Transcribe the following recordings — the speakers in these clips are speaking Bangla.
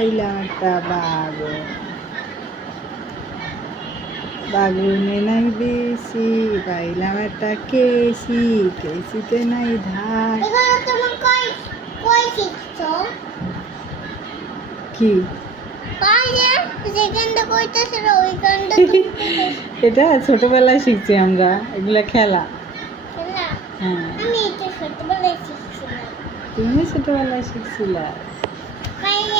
পাইলাম একটা বাঘন বাগুনে নাই বেশি পাইলাম একটা কেসি কেসিতে নাই ধার। কি? এটা ছোটবেলায় শিখছি আমরা এগুলা খেলা। হ্যাঁ। আমি ছোটবেলায় শিখছিলাম। তুমি ছোটবেলায় শিখছিলা কই এইকে দেখে এগুলো শিখছিলাম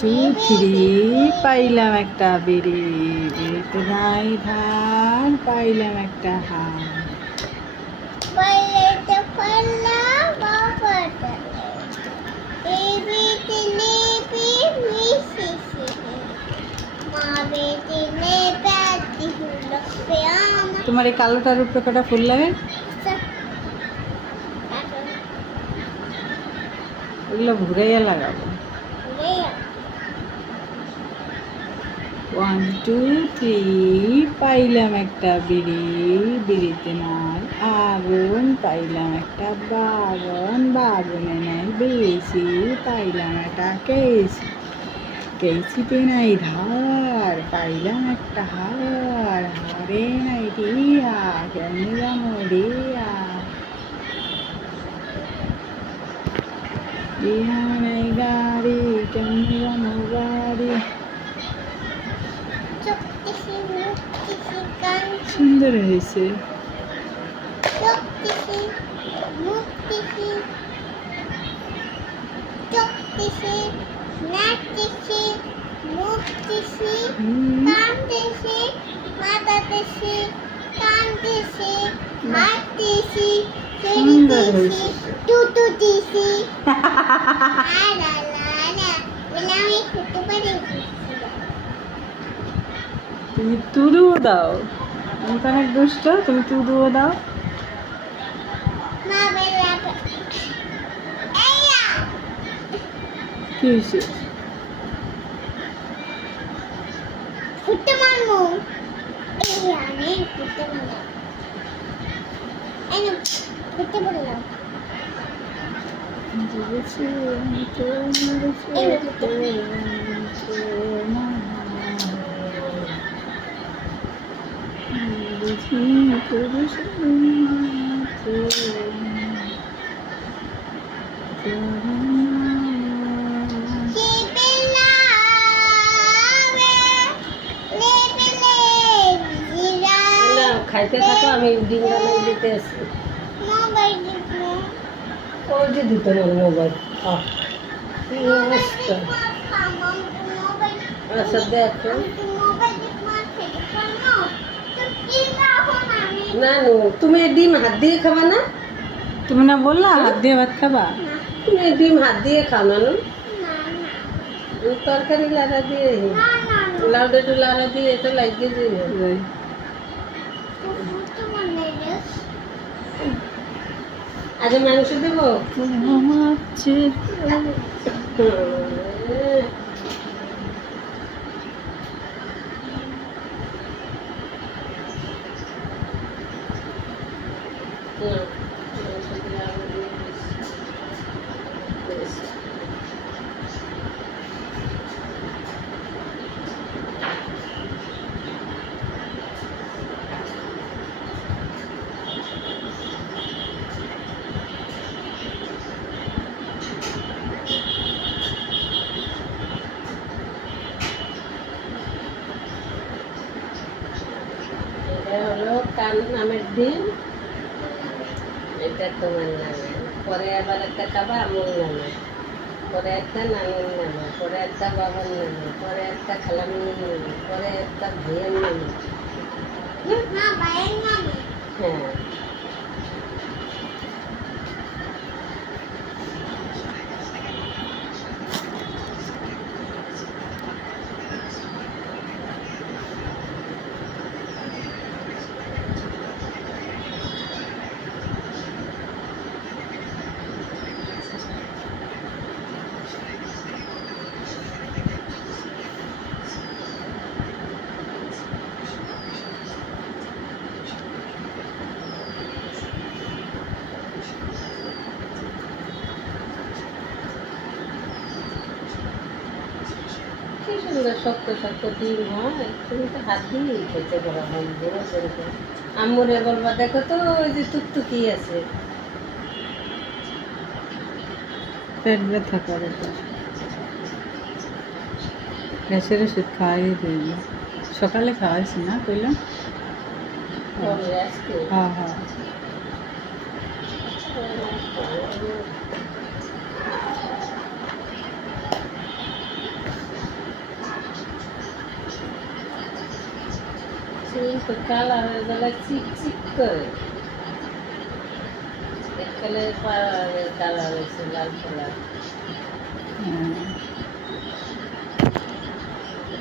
থ্রি পাইলাম একটা বেড়ে। বেড়েতে নাই ধান পাইলাম একটা পেয়ামা তোমার এই কালোটার উপরে কটা ফুল লাগে? ওগুলো ঘুরাইয়া লাগাবো। ওয়ান টু থ্রি পাইলাম একটা বিড়ি বিড়িতে নাই আগুন পাইলাম একটা বাগন বাগনে নাই বেশি পাইলাম একটা কেসি কেসিতে নাই ধার পাইলাম একটা হার হারে নাই রিয়া কেমনি জানো রিয়া রিয়া নাই গাড়ি কেমনি সুন্দর হয়েছে। টুটুটিসি আলা লা লা বলে আমি খেতে পারি তুমি তুদুও দাও আমি তো অনেক দুষ্ট তুমি তুদুও দাও কি হয়েছে ফুটে মারমু এই আমি ফুটে মারলাম এই না ফুটে পড়লাম জেগেছি আমি তোমার এই চোখে, তোমার বুঝি খাইতে থাকো, আমি ডিম বানাই দিতে আসি ওই যে দিত আমার মোবাইল। কি অবস্থা? আচ্ছা দেখো। না তুমি ডিম হাত দিয়ে খাবা না? তুমি না বললা হাত দিয়ে ভাত খাবা? তুমি ডিম হাত দিয়ে খাও না তরকারি লাড়া দিয়ে লাউডে একটু লাড়া দিয়ে এটা লাগিয়ে দিয়ে আজ মাংস দেবো? কান নামের ডিম এটা তোমার নামে পরে আবার একটা খাবা আমার নামে পরে একটা নানির নামে পরে একটা বাবার নামে পরে একটা খালামির নামে পরে একটা ভাইয়ের নামে না না হ্যাঁ শক্ত শক্ত ডিম হয় তুমি তো হাত দিয়েই খেতে পারো বলব যেরকম আম্মুরে বলবা দেখো তো ওই যে টুকটুকি আছে। পেট ব্যথা করে তো। গ্যাসের ওষুধ খাওয়াই দিবি সকালে খাওয়াইছি না কইলাম আজকে? হ্যাঁ। cala ela tica é que ela